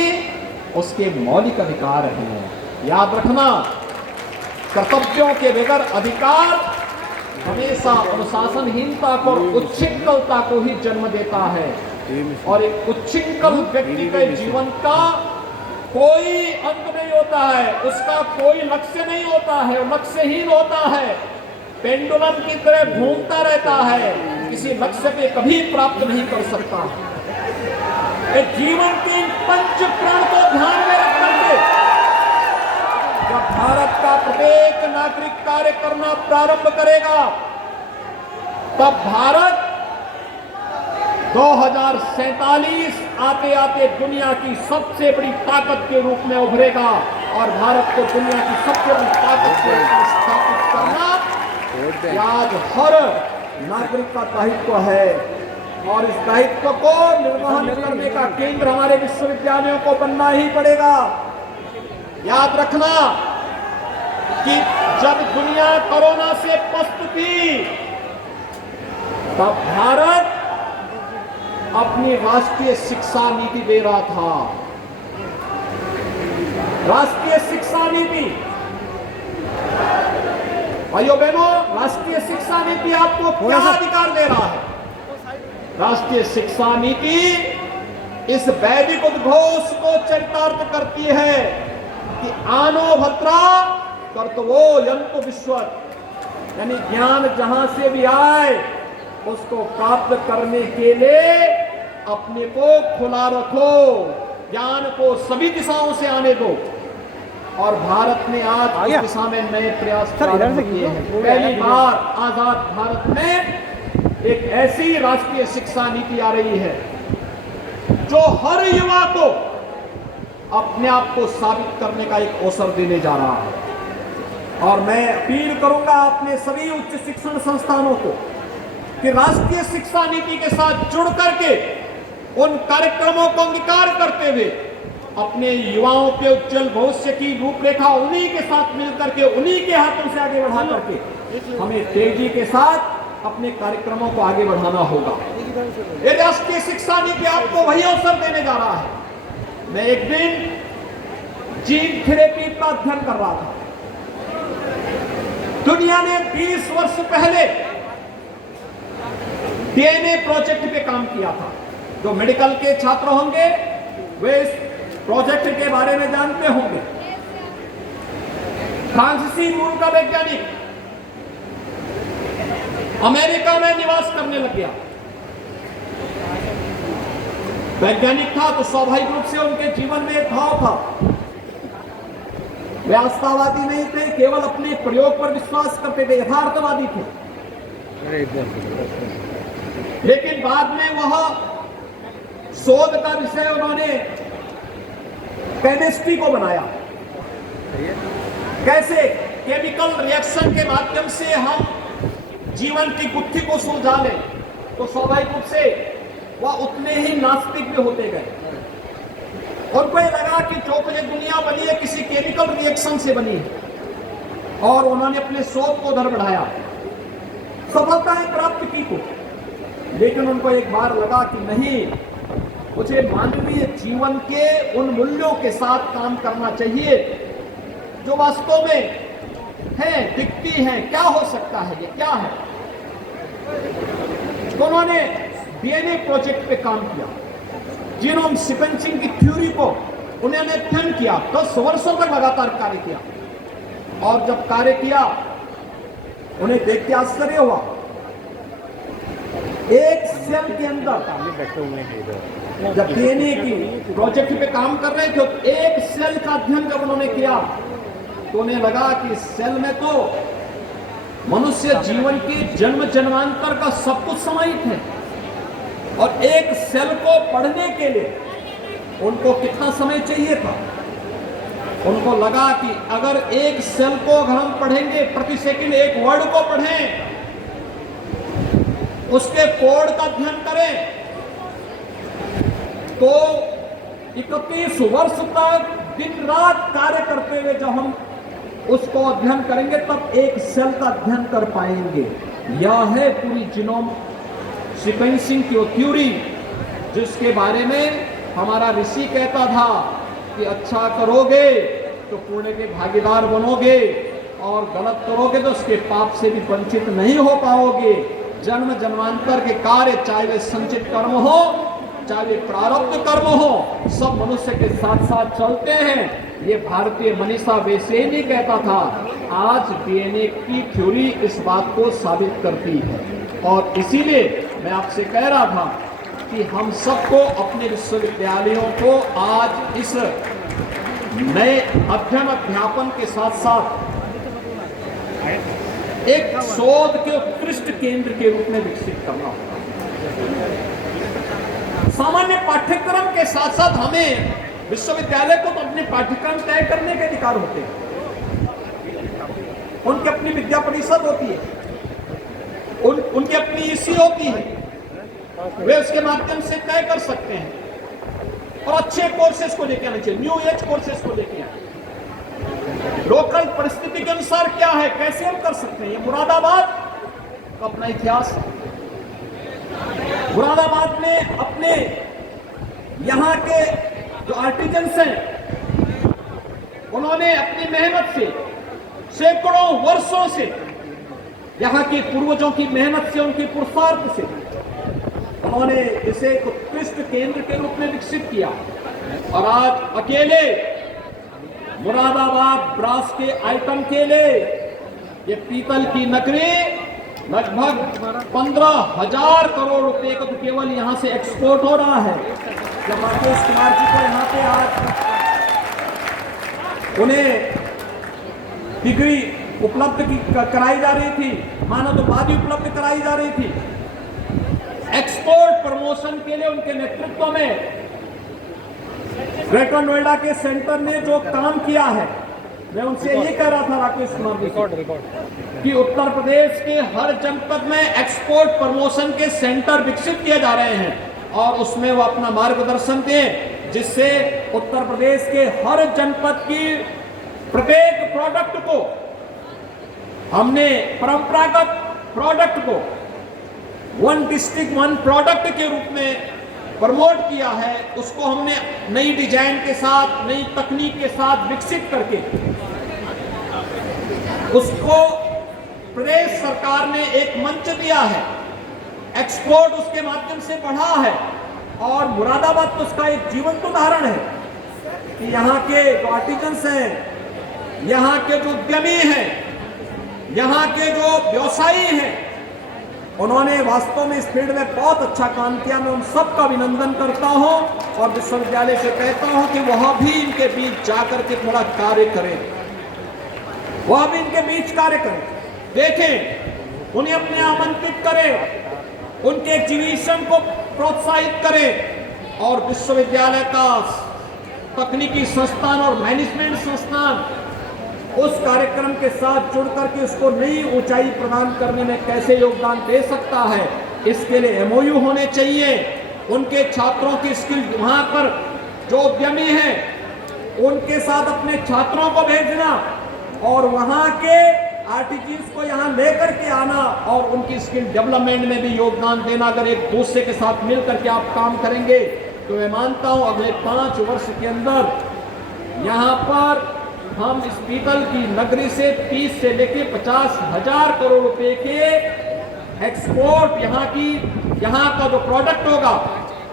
उसके मौलिक अधिकार हैं। याद रखना, कर्तव्यों के बगैर अधिकार हमेशा अनुशासनहीनता और उच्छृंखलता को ही जन्म देता है, और एक उच्छृंखल व्यक्ति के जीवन का कोई अंत नहीं होता है, उसका कोई लक्ष्य नहीं होता है, वो लक्ष्यहीन होता है, पेंडुलम की तरह घूमता रहता है, किसी लक्ष्य पे कभी प्राप्त नहीं कर सकता। एक जीवन के पंच प्राण को ध्यान में रख करके जब भारत का प्रत्येक नागरिक कार्य करना प्रारंभ करेगा, तब भारत 2047 आते आते दुनिया की सबसे बड़ी ताकत के रूप में उभरेगा, और भारत को दुनिया की सबसे बड़ी ताकत के रूप में स्थापित करना आज हर नागरिक का दायित्व है, और इस दायित्व को निर्वहन करने का केंद्र हमारे विश्वविद्यालयों को बनना ही पड़ेगा। याद रखना कि जब दुनिया कोरोना से पस्त थी, तब भारत अपनी राष्ट्रीय शिक्षा नीति दे रहा था। राष्ट्रीय शिक्षा नीति, भाइयों बहनों, राष्ट्रीय शिक्षा नीति आपको क्या अधिकार दे रहा है? राष्ट्रीय शिक्षा नीति इस वैदिक उद्घोष को चरितार्थ करती है कि आनो भद्रा कर्तवो यंतु विश्वत, यानी ज्ञान जहां से भी आए उसको प्राप्त करने के लिए अपने को खुला रखो, ज्ञान को सभी दिशाओं से आने दो। और भारत ने आज इस दिशा में नए प्रयास प्रारंभ किए हैं। पहली बार आजाद भारत में एक ऐसी राष्ट्रीय शिक्षा नीति आ रही है जो हर युवा को अपने आप को साबित करने का एक अवसर देने जा रहा है। और मैं अपील करूंगा अपने सभी उच्च शिक्षण संस्थानों को कि राष्ट्रीय शिक्षा नीति के साथ जुड़ करके उन कार्यक्रमों को अंगीकार करते हुए अपने युवाओं के उज्जवल भविष्य की रूपरेखा उन्हीं के साथ मिलकर के, उन्हीं के हाथों से आगे बढ़ा करके हमें तेजी के साथ अपने कार्यक्रमों को आगे बढ़ाना होगा। ये राष्ट्रीय शिक्षा नीति आपको वही अवसर देने जा रहा है। मैं एक दिन जीन थेरेपी का अध्ययन कर रहा था। दुनिया ने 20 वर्ष पहले डीएनए प्रोजेक्ट पे काम किया था। जो मेडिकल के छात्र होंगे वे इस प्रोजेक्ट के बारे में जानते होंगे। फ्रांसीसी मूल का वैज्ञानिक अमेरिका में निवास करने लग गया। वैज्ञानिक था तो स्वाभाविक रूप से उनके जीवन में एक भाव था। वे आस्थावादी नहीं थे, केवल अपने प्रयोग पर विश्वास करते थे, यथार्थवादी थे। लेकिन बाद में वह शोध का विषय उन्होंने केमिस्ट्री को बनाया। कैसे केमिकल रिएक्शन के माध्यम से हम जीवन की गुत्थी को सुलझा लें, तो स्वाभाविक रूप से वह उतने ही नास्तिक भी होते गए। उनको ये लगा कि जो कुछ दुनिया बनी है किसी केमिकल रिएक्शन से बनी है, और उन्होंने अपने शोध को उधर बढ़ाया, सफलताएं प्राप्त की को। लेकिन उनको एक बार लगा कि नहीं, मुझे मानवीय जीवन के उन मूल्यों के साथ काम करना चाहिए जो वास्तव में है, दिखती है। क्या हो सकता है, ये क्या है? तो उन्होंने डीएनए प्रोजेक्ट पे काम किया, जीनोम सीक्वेंसिंग की थ्योरी को उन्होंने अध्ययन किया। 10 वर्षों तक लगातार कार्य किया, और जब कार्य किया उन्हें देख के आश्चर्य हुआ। एक सेल के अंदर, जब डीएनए की प्रोजेक्ट पे काम कर रहे थे, तो एक सेल का अध्ययन जब उन्होंने किया तो उन्हें लगा कि सेल में तो मनुष्य जीवन की जन्म जन्मांतर का सब कुछ समाहित है, और एक सेल को पढ़ने के लिए उनको कितना समय चाहिए था? उनको लगा कि अगर एक सेल को अगर हम पढ़ेंगे, प्रति सेकंड एक वर्ड को पढ़ें, उसके कोड का अध्ययन करें, तो 31 वर्ष तक दिन रात कार्य करते हुए जब हम उसको अध्ययन करेंगे तब एक सेल का अध्ययन कर पाएंगे। यह है पूरी जीनोम सीक्वेंसिंग की थ्योरी, जिसके बारे में हमारा ऋषि कहता था कि अच्छा करोगे तो पुण्य के भागीदार बनोगे और गलत करोगे तो उसके पाप से भी वंचित नहीं हो पाओगे। जन्म जन्मांतर के कार्य, चाहे वे संचित कर्म हो चाहे वे प्रारब्ध कर्म हो, सब मनुष्य के साथ साथ चलते हैं। ये भारतीय मनीषा वेसेनी कहता था। आज डीएनए की थ्योरी इस बात को साबित करती है। और इसीलिए मैं आपसे कह रहा था कि हम सबको अपने विश्वविद्यालयों को आज इस नए अध्ययन अध्यापन के साथ साथ एक शोध के उत्कृष्ट केंद्र के रूप में विकसित करना होगा। सामान्य पाठ्यक्रम के साथ साथ हमें विश्वविद्यालय को तो अपने पाठ्यक्रम तय करने के अधिकार होते हैं। उनकी अपनी विद्या परिषद होती है, उनकी अपनी ईसी होती है, वे उसके माध्यम से तय कर सकते हैं और अच्छे कोर्सेज को लेके आना चाहिए, न्यू एज कोर्सेज को लेके आना। लोकल परिस्थिति के अनुसार क्या है, कैसे हम कर सकते हैं। ये मुरादाबाद का अपना इतिहास है। मुरादाबाद में अपने यहाँ के जो आर्टिजन्स हैं, उन्होंने अपनी मेहनत से सैकड़ों वर्षों से, यहाँ के पूर्वजों की मेहनत से, उनके पुरुषार्थ से उन्होंने इसे एक उत्कृष्ट केंद्र के रूप में विकसित किया। और आज अकेले मुरादाबाद ब्रास के आइटम के लिए ये पीतल की नगरी लगभग 15,000 करोड़ रुपए का तो केवल यहां से एक्सपोर्ट हो रहा है। जब राकेश कुमार जी को यहाँ पे आज उन्हें डिग्री उपलब्ध कराई जा रही थी, मानव उपाधि उपलब्ध कराई जा रही थी, एक्सपोर्ट प्रमोशन के लिए उनके नेतृत्व में ग्रेटर नोएडा के सेंटर ने जो काम किया है, मैं उनसे ये कह रहा था राकेश कुमार जी कि उत्तर प्रदेश के हर जनपद में एक्सपोर्ट प्रमोशन के सेंटर विकसित किए जा रहे हैं और उसमें वो अपना मार्गदर्शन दें, जिससे उत्तर प्रदेश के हर जनपद की प्रत्येक प्रोडक्ट को, हमने परंपरागत प्रोडक्ट को वन डिस्ट्रिक्ट वन प्रोडक्ट के रूप में प्रमोट किया है, उसको हमने नई डिजाइन के साथ, नई तकनीक के साथ विकसित करके उसको प्रदेश सरकार ने एक मंच दिया है, एक्सपोर्ट उसके माध्यम से बढ़ा है। और मुरादाबाद तो उसका एक जीवंत उदाहरण है कि यहाँ के जो आर्टिजन्स हैं, यहाँ के जो उद्यमी हैं, यहाँ के जो व्यवसायी हैं, उन्होंने वास्तव में इस फील्ड में बहुत अच्छा काम किया। मैं उन सबका अभिनंदन करता हूं और विश्वविद्यालय से कहता हूं कि वह भी इनके बीच जाकर के थोड़ा कार्य करें, वह भी इनके बीच कार्य करें, देखें, उन्हें अपने आमंत्रित करें, उनके एग्जीबिशन को प्रोत्साहित करें और विश्वविद्यालय का तकनीकी संस्थान और मैनेजमेंट संस्थान उस कार्यक्रम के साथ जुड़ करके उसको नई ऊंचाई प्रदान करने में कैसे योगदान दे सकता है, इसके लिए एमओयू होने चाहिए। उनके छात्रों की स्किल, वहां पर जो उद्यमी हैं उनके साथ अपने छात्रों को भेजना और वहां के आर्टिजन्स को यहां लेकर के आना और उनकी स्किल डेवलपमेंट में भी योगदान देना। अगर एक दूसरे के साथ मिलकर के आप काम करेंगे तो मैं मानता हूं अगले 5 वर्ष के अंदर यहां पर हम इस पीतल की नगरी से 30 से लेकर 50,000 करोड़ रुपए के एक्सपोर्ट, यहाँ का जो प्रोडक्ट होगा,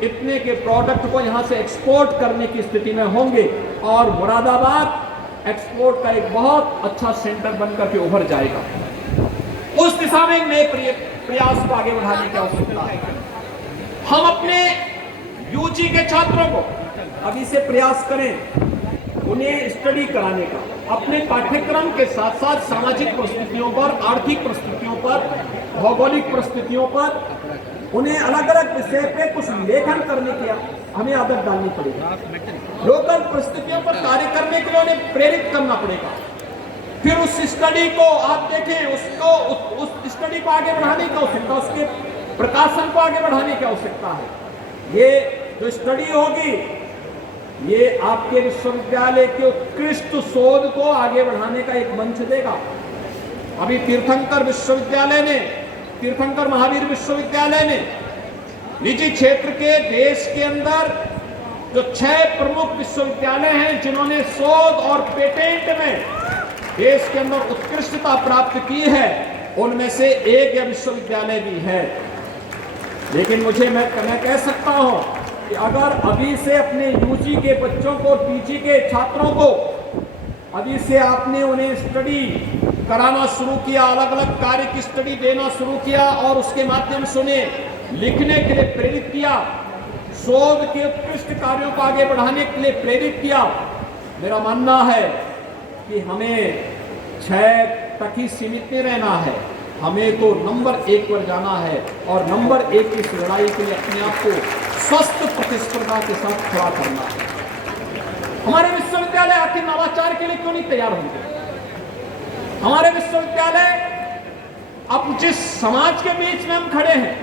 इतने के प्रोडक्ट को यहाँ से एक्सपोर्ट करने की स्थिति में होंगे और मुरादाबाद एक्सपोर्ट का एक बहुत अच्छा सेंटर बनकर के उभर जाएगा। उस दिशा में नए प्रयास को आगे बढ़ाने की आवश्यकता है। हम अपने यूजी के छात्रों को अभी से प्रयास करें उन्हें स्टडी कराने का, अपने पाठ्यक्रम के साथ साथ सामाजिक परिस्थितियों पर, आर्थिक परिस्थितियों पर, भौगोलिक परिस्थितियों पर उन्हें अलग अलग विषय पे कुछ लेखन करने की हमें आदत डालनी पड़ेगी। लोकल परिस्थितियों पर कार्य करने के लिए उन्हें प्रेरित करना पड़ेगा। फिर उस स्टडी को आप देखें, उसको उस स्टडी को आगे बढ़ाने की आवश्यकता, उसके प्रकाशन को आगे बढ़ाने की आवश्यकता है। ये जो स्टडी होगी ये आपके विश्वविद्यालय के उत्कृष्ट शोध को आगे बढ़ाने का एक मंच देगा। अभी तीर्थंकर महावीर विश्वविद्यालय ने निजी क्षेत्र के देश के अंदर जो 6 प्रमुख विश्वविद्यालय हैं जिन्होंने शोध और पेटेंट में देश के अंदर उत्कृष्टता प्राप्त की है, उनमें से एक यह विश्वविद्यालय भी है। लेकिन मैं कह सकता हूं कि अगर अभी से अपने यूजी के बच्चों को, पीजी के छात्रों को अभी से आपने उन्हें स्टडी कराना शुरू किया, अलग अलग कार्य की स्टडी देना शुरू किया और उसके माध्यम से उन्हें लिखने के लिए प्रेरित किया, शोध के उत्कृष्ट कार्यों को आगे बढ़ाने के लिए प्रेरित किया, मेरा मानना है कि हमें 6 तक ही सीमित नहीं रहना है, हमें तो नंबर 1 पर जाना है और नंबर 1 की लड़ाई के लिए अपने आप को स्वस्थ प्रतिस्पर्धा के साथ खड़ा करना है। हमारे विश्वविद्यालय आखिर नवाचार के लिए क्यों नहीं तैयार होंगे? हमारे विश्वविद्यालय अब जिस समाज के बीच में हम खड़े हैं,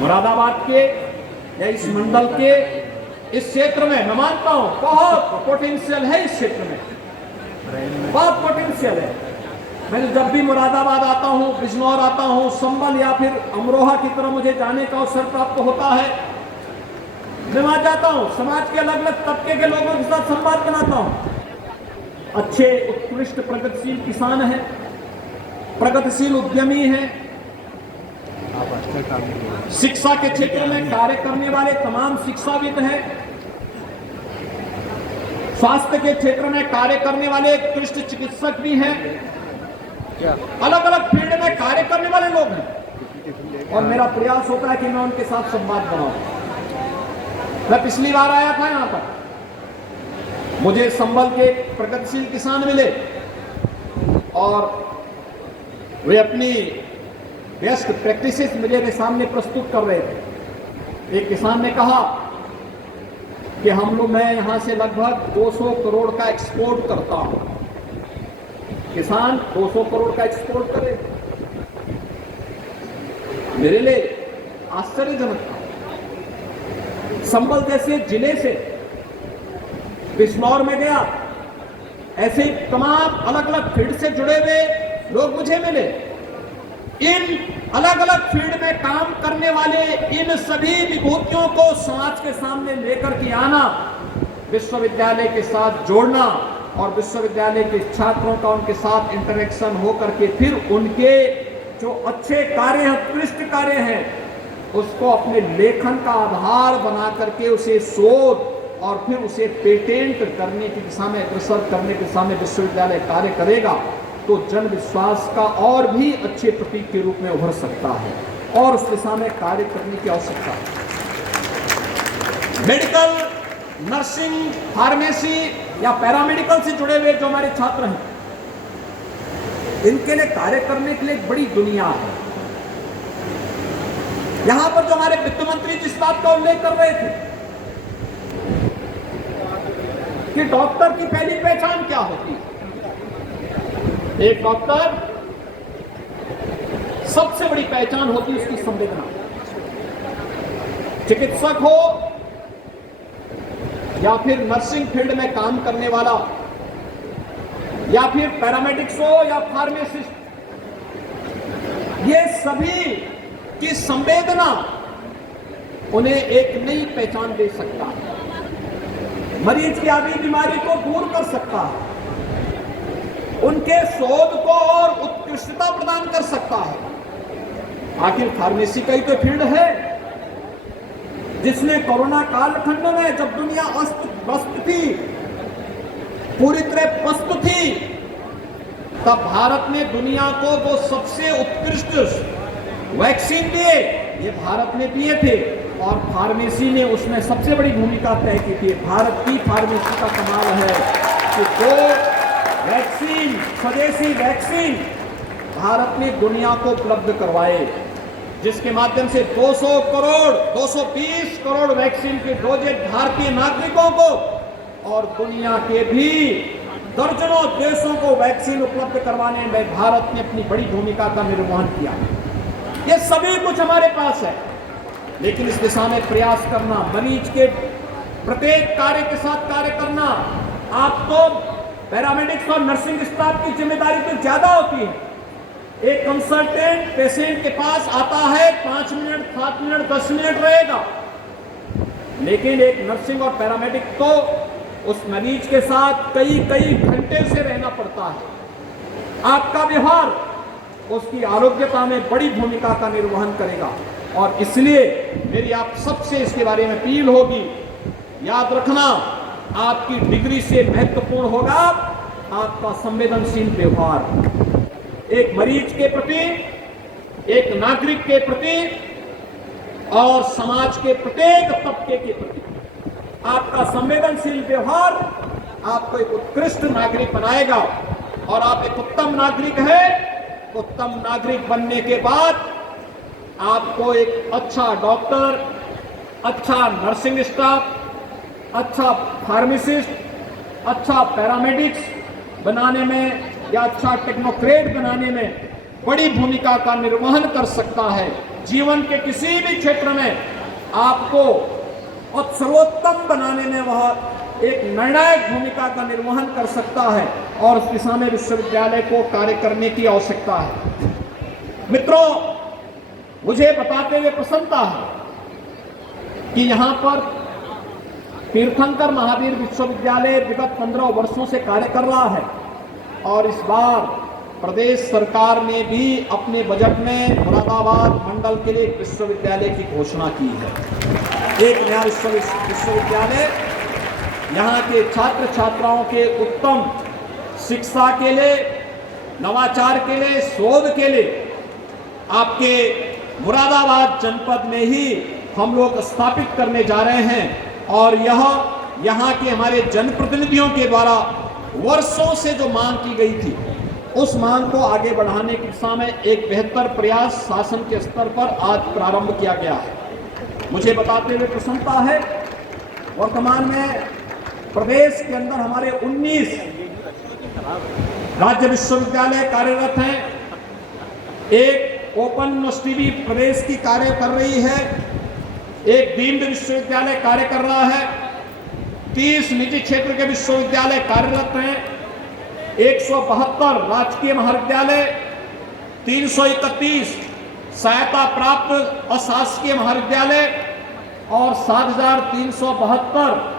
मुरादाबाद के या इस मंडल के इस क्षेत्र में मैं मानता हूं बहुत पोटेंशियल है, इस क्षेत्र में बहुत पोटेंशियल है। मैं जब भी मुरादाबाद आता हूं, बिजनौर आता हूं, संभल या फिर अमरोहा की तरफ मुझे जाने का अवसर प्राप्त होता है, मैं वहां जाता हूं, समाज के अलग अलग तबके के लोगों के साथ संवाद बनाता हूं। अच्छे उत्कृष्ट प्रगतिशील किसान हैं, प्रगतिशील उद्यमी हैं, शिक्षा के क्षेत्र में कार्य करने वाले तमाम शिक्षाविद हैं, स्वास्थ्य के क्षेत्र में कार्य करने वाले उत्कृष्ट चिकित्सक भी हैं, अलग अलग फील्ड में कार्य करने वाले लोग हैं और मेरा प्रयास होता है कि मैं उनके साथ संवाद बनाऊं। मैं पिछली बार आया था यहां पर, मुझे संभल के प्रगतिशील किसान मिले और वे अपनी बेस्ट प्रैक्टिसेस मेरे सामने प्रस्तुत कर रहे थे। एक किसान ने कहा कि मैं यहां से लगभग 200 करोड़ का एक्सपोर्ट करता हूं। किसान 200 करोड़ का एक्सपोर्ट करे, मेरे लिए आश्चर्यजनक था। संभल जैसे जिले से बिजनौर में गया, ऐसे ही तमाम अलग अलग फील्ड से जुड़े हुए लोग मुझे मिले। इन अलग अलग फील्ड में काम करने वाले इन सभी विभूतियों को समाज के सामने लेकर के आना, विश्वविद्यालय के साथ जोड़ना और विश्वविद्यालय के छात्रों का उनके साथ इंटरेक्शन हो करके फिर उनके जो अच्छे कार्य हैं, उत्कृष्ट कार्य हैं, उसको अपने लेखन का आधार बना करके उसे शोध और फिर उसे पेटेंट करने की दिशा में, अग्रसर करने की दिशा में विश्वविद्यालय कार्य करेगा तो जन विश्वास का और भी अच्छे प्रतीक के रूप में उभर सकता है और उस दिशा में कार्य करने की आवश्यकता है। मेडिकल, नर्सिंग, फार्मेसी या पैरामेडिकल से जुड़े हुए जो हमारे छात्र हैं, इनके लिए कार्य करने के लिए एक बड़ी दुनिया है। यहां पर जो हमारे वित्त मंत्री जिस बात का उल्लेख कर रहे थे कि डॉक्टर की पहली पहचान क्या होती है, एक डॉक्टर सबसे बड़ी पहचान होती है उसकी संवेदना। चिकित्सक हो या फिर नर्सिंग फील्ड में काम करने वाला या फिर पैरामेडिक्स हो या फार्मासिस्ट, ये सभी की संवेदना उन्हें एक नई पहचान दे सकता है, मरीज की आदि बीमारी को दूर कर सकता है, उनके शोध को और उत्कृष्टता प्रदान कर सकता है। आखिर फार्मेसी का ही तो फील्ड है जिसने कोरोना कालखंड में जब दुनिया अस्त थी, पूरी तरह पस्त थी, तब भारत ने दुनिया को वो सबसे उत्कृष्ट वैक्सीन दिए, ये भारत ने दिए थे और फार्मेसी ने उसमें सबसे बड़ी भूमिका तय की थी। भारत की फार्मेसी का कमाल है कि दो वैक्सीन, स्वदेशी वैक्सीन भारत ने दुनिया को उपलब्ध करवाए। जिसके माध्यम से 220 करोड़ वैक्सीन के डोजेज भारतीय नागरिकों को और दुनिया के भी दर्जनों देशों को वैक्सीन उपलब्ध करवाने में भारत ने अपनी बड़ी भूमिका का निर्वहन किया है। ये सभी कुछ हमारे पास है, लेकिन इस दिशा में प्रयास करना, मरीज के प्रत्येक कार्य के साथ कार्य करना, आपको पैरामेडिक्स और नर्सिंग स्टाफ की जिम्मेदारी तो ज्यादा होती है। एक कंसल्टेंट पेशेंट के पास आता है, 5 मिनट, 7 मिनट, 10 मिनट रहेगा, लेकिन एक नर्सिंग और पैरामेडिक तो उस मरीज के साथ कई घंटे से रहना पड़ता है। आपका व्यवहार उसकी आरोग्यता में बड़ी भूमिका का निर्वहन करेगा और इसलिए मेरी आप सबसे इसके बारे में अपील होगी, याद रखना, आपकी डिग्री से महत्वपूर्ण होगा आपका संवेदनशील व्यवहार। एक मरीज के प्रति, एक नागरिक के प्रति और समाज के प्रत्येक तबके के प्रति आपका संवेदनशील व्यवहार आपको एक उत्कृष्ट नागरिक बनाएगा। और आप एक उत्तम नागरिक है, उत्तम नागरिक बनने के बाद आपको एक अच्छा डॉक्टर, अच्छा नर्सिंग स्टाफ, अच्छा फार्मासिस्ट, अच्छा पैरामेडिक्स बनाने में या अच्छा टेक्नोक्रेट बनाने में बड़ी भूमिका का निर्वहन कर सकता है। जीवन के किसी भी क्षेत्र में आपको और सर्वोत्तम बनाने में वह एक निर्णायक भूमिका का निर्वहन कर सकता है और उस दिशा में विश्वविद्यालय को कार्य करने की आवश्यकता है। मित्रों, मुझे बताते हुए प्रसन्नता है कि यहां पर तीर्थंकर महावीर विश्वविद्यालय विगत 15 वर्षों से कार्य कर रहा है और इस बार प्रदेश सरकार ने भी अपने बजट में मुरादाबाद मंडल के लिए विश्वविद्यालय की घोषणा की है। एक नया विश्वविद्यालय यहाँ के छात्र छात्राओं के उत्तम शिक्षा के लिए, नवाचार के लिए, शोध के लिए आपके मुरादाबाद जनपद में ही हम लोग स्थापित करने जा रहे हैं और यह यहाँ के हमारे जनप्रतिनिधियों के द्वारा वर्षों से जो मांग की गई थी उस मांग को आगे बढ़ाने की दिशा में एक बेहतर प्रयास शासन के स्तर पर आज प्रारंभ किया गया है। मुझे बताते हुए प्रसन्नता है, वर्तमान में प्रदेश के अंदर हमारे 19 राज्य विश्वविद्यालय कार्यरत हैं। एक ओपन यूनिवर्सिटी भी प्रदेश की कार्य कर रही है, एक डीम्ड विश्वविद्यालय कार्य कर रहा है, 30 निजी क्षेत्र के विश्वविद्यालय कार्यरत हैं, 172 राजकीय महाविद्यालय, 331 सहायता प्राप्त अशासकीय महाविद्यालय और 7,372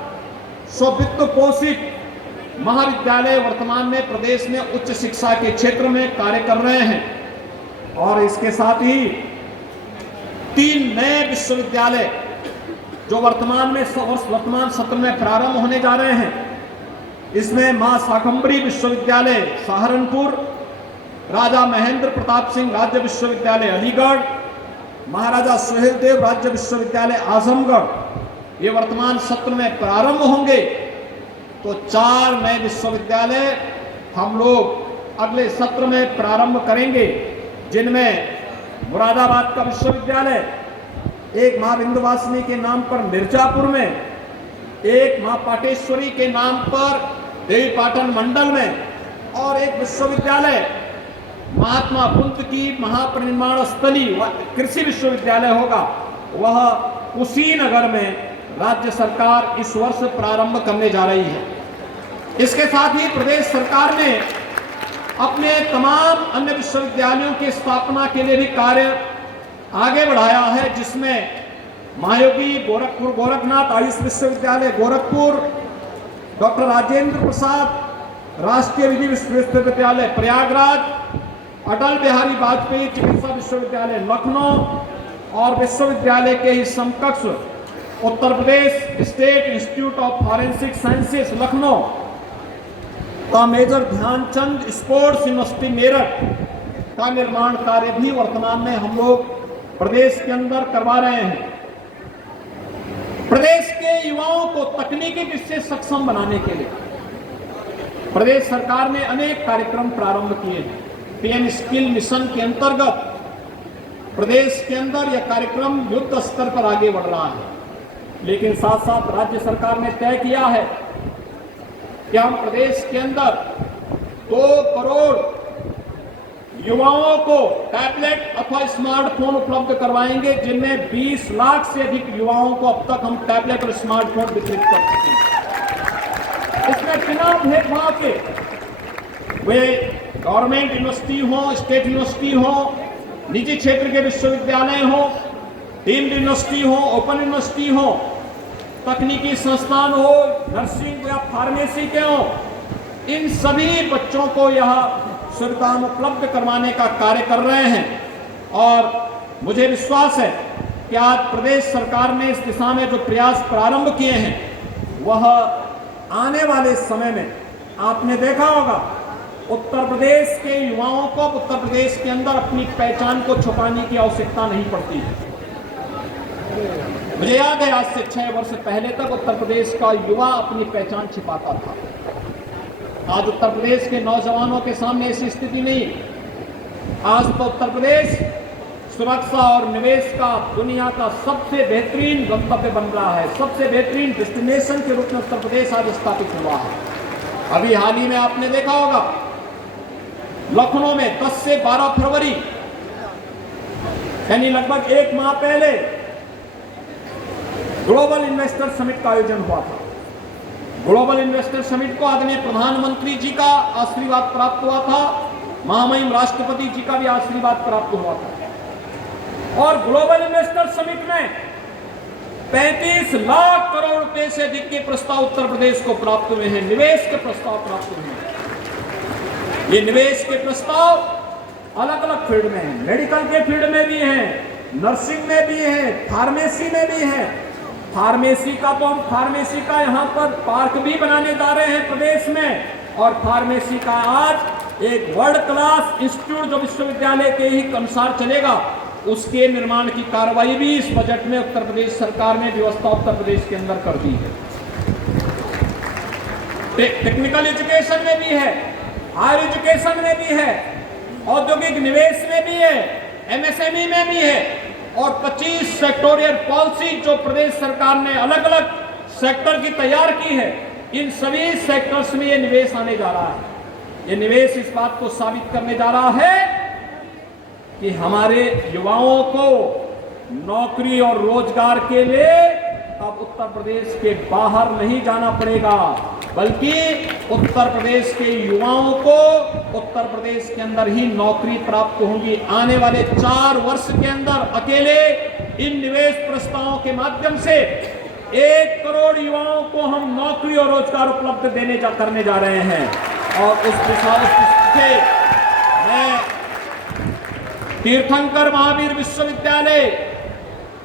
स्ववित्त पोषित महाविद्यालय वर्तमान में प्रदेश में उच्च शिक्षा के क्षेत्र में कार्य कर रहे हैं। और इसके साथ ही 3 नए विश्वविद्यालय जो वर्तमान सत्र में प्रारंभ होने जा रहे हैं। इसमें मां शाकंभरी विश्वविद्यालय सहारनपुर, राजा महेंद्र प्रताप सिंह राज्य विश्वविद्यालय अलीगढ़, महाराजा सुहेलदेव राज्य विश्वविद्यालय आजमगढ़, ये वर्तमान सत्र में प्रारंभ होंगे। तो 4 नए विश्वविद्यालय हम लोग अगले सत्र में प्रारंभ करेंगे, जिनमें मुरादाबाद का विश्वविद्यालय, एक मां विंध्यवासिनी के नाम पर मिर्जापुर में, एक मां पाटेश्वरी के नाम पर देवी पाटन मंडल में और एक विश्वविद्यालय महात्मा बुद्ध की महापरिनिर्वाण स्थली कृषि विश्वविद्यालय होगा, वह कुशीनगर में राज्य सरकार इस वर्ष प्रारंभ करने जा रही है। इसके साथ ही प्रदेश सरकार ने अपने तमाम अन्य विश्वविद्यालयों की स्थापना के लिए भी कार्य आगे बढ़ाया है, जिसमें महायोगी गोरखनाथ आयुष विश्वविद्यालय गोरखपुर, डॉक्टर राजेंद्र प्रसाद राष्ट्रीय विधि विश्वविद्यालय प्रयागराज, अटल बिहारी वाजपेयी चिकित्सा विश्वविद्यालय लखनऊ और विश्वविद्यालय के ही समकक्ष Uttar Pradesh state institute of forensic sciences Lucknow का major Dhyanchand sports university Meerut का निर्माण कार्य भी वर्तमान में हम लोग प्रदेश के अंदर करवा रहे हैं। प्रदेश के युवाओं को तकनीकी दृष्टि से सक्षम बनाने के लिए प्रदेश सरकार ने अनेक कार्यक्रम प्रारंभ किए हैं। पीएम स्किल मिशन के अंतर्गत प्रदेश के अंदर यह कार्यक्रम युद्ध स्तर पर आगे बढ़ रहा है, लेकिन साथ साथ राज्य सरकार ने तय किया है कि हम प्रदेश के अंदर 2 करोड़ युवाओं को टैबलेट अथवा स्मार्टफोन उपलब्ध करवाएंगे, जिनमें 20 लाख से अधिक युवाओं को अब तक हम टैबलेट और स्मार्टफोन वितरित कर चुके हैं। इसमें बिना भेदभाव के, वे गवर्नमेंट यूनिवर्सिटी हो, स्टेट यूनिवर्सिटी हो, निजी क्षेत्र के विश्वविद्यालय हो, डीम्ड यूनिवर्सिटी हो, ओपन यूनिवर्सिटी हो, तकनीकी संस्थान हो, नर्सिंग या फार्मेसी के हो, इन सभी बच्चों को यह सुविधा उपलब्ध करवाने का कार्य कर रहे हैं। और मुझे विश्वास है कि आज प्रदेश सरकार ने इस दिशा में जो प्रयास प्रारंभ किए हैं, वह आने वाले समय में आपने देखा होगा, उत्तर प्रदेश के युवाओं को उत्तर प्रदेश के अंदर अपनी पहचान को छुपाने की आवश्यकता नहीं पड़ती है। मुझे याद है, आज से 6 वर्ष पहले तक उत्तर प्रदेश का युवा अपनी पहचान छिपाता था। आज उत्तर प्रदेश के नौजवानों के सामने ऐसी स्थिति नहीं है। आज तो उत्तर प्रदेश सुरक्षा और निवेश का दुनिया का सबसे बेहतरीन गंतव्य बन रहा है। सबसे बेहतरीन डेस्टिनेशन के रूप में उत्तर प्रदेश आज स्थापित हुआ है। अभी हाल ही में आपने देखा होगा, लखनऊ में 10 से 12 फरवरी यानी लगभग 1 माह पहले ग्लोबल इन्वेस्टर समिट का आयोजन हुआ था। ग्लोबल इन्वेस्टर समिट को आदरणीय प्रधानमंत्री जी का आशीर्वाद प्राप्त हुआ था, महामहिम राष्ट्रपति जी का भी आशीर्वाद प्राप्त हुआ था। और ग्लोबल इन्वेस्टर समिट में 35 लाख करोड़ रुपए से अधिक के प्रस्ताव उत्तर प्रदेश को प्राप्त हुए हैं, निवेश के प्रस्ताव प्राप्त हुए हैं। ये निवेश के प्रस्ताव अलग अलग फील्ड में हैं, मेडिकल के फील्ड में भी हैं, नर्सिंग में भी है, फार्मेसी में भी है। फार्मेसी का तो हम फार्मेसी का यहाँ पर पार्क भी बनाने जा रहे हैं प्रदेश में, और फार्मेसी का आज एक वर्ल्ड क्लास इंस्टीट्यूट जो विश्वविद्यालय के ही अनुसार चलेगा, उसके निर्माण की कार्रवाई भी इस बजट में उत्तर प्रदेश सरकार ने व्यवस्था उत्तर प्रदेश के अंदर कर दी है। टेक्निकल एजुकेशन में भी है, हायर एजुकेशन में भी है, औद्योगिक निवेश में भी है, एमएसएमई में भी है, और 25 सेक्टोरियल पॉलिसी जो प्रदेश सरकार ने अलग अलग सेक्टर की तैयार की है, इन सभी सेक्टर्स में ये निवेश आने जा रहा है। ये निवेश इस बात को साबित करने जा रहा है कि हमारे युवाओं को नौकरी और रोजगार के लिए अब उत्तर प्रदेश के बाहर नहीं जाना पड़ेगा, बल्कि उत्तर प्रदेश के युवाओं को उत्तर प्रदेश के अंदर ही नौकरी प्राप्त होगी। आने वाले 4 वर्ष के अंदर अकेले इन निवेश प्रस्तावों के माध्यम से 1 करोड़ युवाओं को हम नौकरी और रोजगार उपलब्ध करने जा रहे हैं। और उस दिशा से मैं तीर्थंकर महावीर विश्वविद्यालय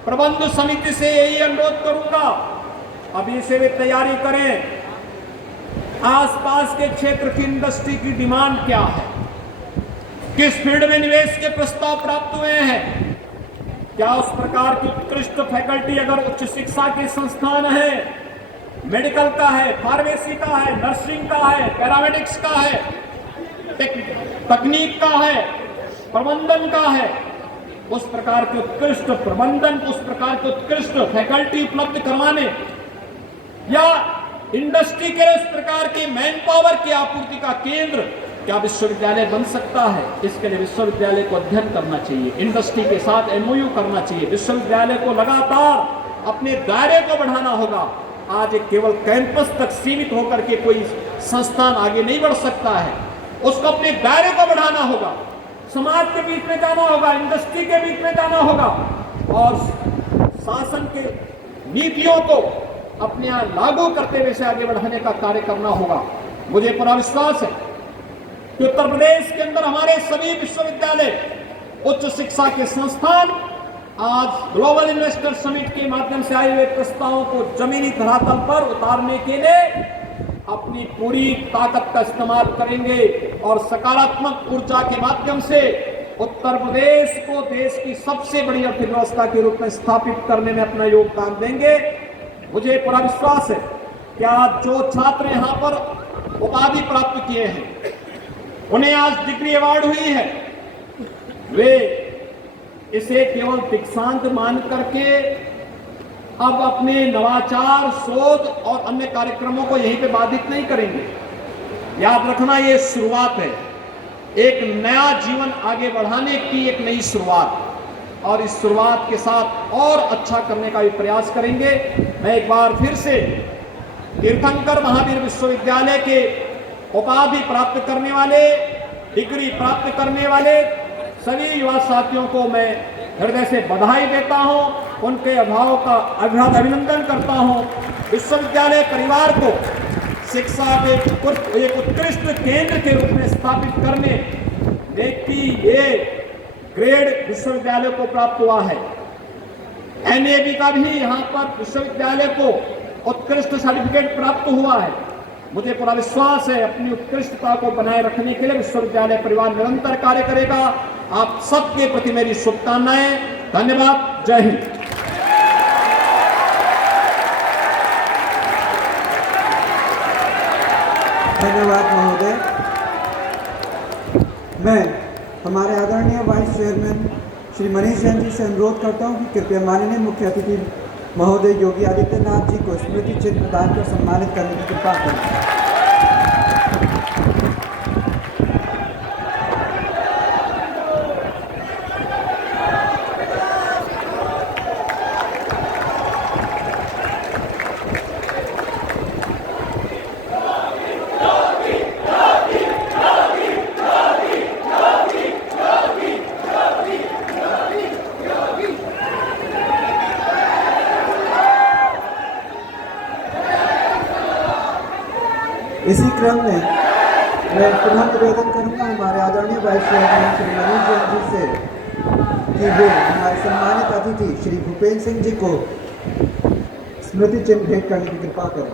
प्रबंध समिति से यही अनुरोध करूंगा, अभी से वे तैयारी करें। आसपास के क्षेत्र की इंडस्ट्री की डिमांड क्या है, किस फील्ड में निवेश के प्रस्ताव प्राप्त हुए हैं, क्या उस प्रकार की उत्कृष्ट फैकल्टी अगर उच्च शिक्षा के संस्थान है, मेडिकल का है, फार्मेसी का है, नर्सिंग का है, पैरामेडिक्स का है, तकनीक का है, प्रबंधन का है, उस प्रकार के उत्कृष्ट प्रबंधन, उस प्रकार के उत्कृष्ट फैकल्टी उपलब्ध करवाने, या इंडस्ट्री के उस प्रकार के मैन पावर की आपूर्ति का केंद्र क्या विश्वविद्यालय बन सकता है, इसके लिए विश्वविद्यालय को अध्ययन करना चाहिए, इंडस्ट्री के साथ एमओयू करना चाहिए, विश्वविद्यालय को लगातार अपने दायरे को बढ़ाना होगा। आज केवल कैंपस तक सीमित होकर के कोई संस्थान आगे नहीं बढ़ सकता है, उसको अपने दायरे को बढ़ाना होगा, समाज के बीच में जाना होगा, इंडस्ट्री के बीच में जाना होगा, और शासन के नीतियों को अपने यहाँ लागू करते हुए से आगे बढ़ाने का कार्य करना होगा। मुझे पूरा विश्वास है कि उत्तर प्रदेश के अंदर हमारे सभी विश्वविद्यालय, उच्च शिक्षा के संस्थान आज ग्लोबल इन्वेस्टर समिट के माध्यम से आए हुए प्रस्तावों को जमीनी धरातल पर उतारने के लिए अपनी पूरी ताकत का इस्तेमाल करेंगे, और सकारात्मक ऊर्जा के माध्यम से उत्तर प्रदेश को देश की सबसे बड़ी अर्थव्यवस्था के रूप में स्थापित करने में अपना योगदान देंगे। मुझे पूरा विश्वास है कि आज जो छात्र यहाँ पर उपाधि प्राप्त किए हैं, उन्हें आज डिग्री अवार्ड हुई है, वे इसे केवल दीक्षांत मान करके अब अपने नवाचार, शोध और अन्य कार्यक्रमों को यहीं पे बाधित नहीं करेंगे। याद रखना, ये शुरुआत है, एक नया जीवन आगे बढ़ाने की एक नई शुरुआत, और इस शुरुआत के साथ और अच्छा करने का भी प्रयास करेंगे। मैं एक बार फिर से तीर्थंकर महावीर विश्वविद्यालय के उपाधि प्राप्त करने वाले, डिग्री प्राप्त करने वाले सभी युवा साथियों को मैं हृदय से बधाई देता हूं, उनके अभाव का अभिनंदन करता हूं। विश्वविद्यालय परिवार को शिक्षा के एक उत्कृष्ट केंद्र के रूप में स्थापित करने की ये ग्रेड विश्वविद्यालय को प्राप्त हुआ है। NAB का भी यहाँ पर विश्वविद्यालय को उत्कृष्ट सर्टिफिकेट प्राप्त हुआ है। मुझे पूरा विश्वास है अपनी उत्कृष्टता को बनाए रखने के लिए विश्वविद्यालय परिवार निरंतर कार्य करेगा। आप सबके प्रति मेरी शुभकामनाएं। धन्यवाद। जय हिंद। धन्यवाद महोदय। मैं हमारे आदरणीय वाइस चेयरमैन श्री मनीष जैन जी से अनुरोध करता हूं कि कृपया माननीय मुख्य अतिथि महोदय योगी आदित्यनाथ जी को स्मृति चिन्ह प्रदान कर सम्मानित करने की कृपा करें। इसी क्रम में मैं पुनः निवेदन करूंगा हमारे आदरणीय वाइस चेयरमैन श्री मनीष जैन जी से कि वे हमारे सम्मानित अतिथि श्री भूपेंद्र सिंह जी को स्मृति चिन्ह भेंट करने की कृपा करें।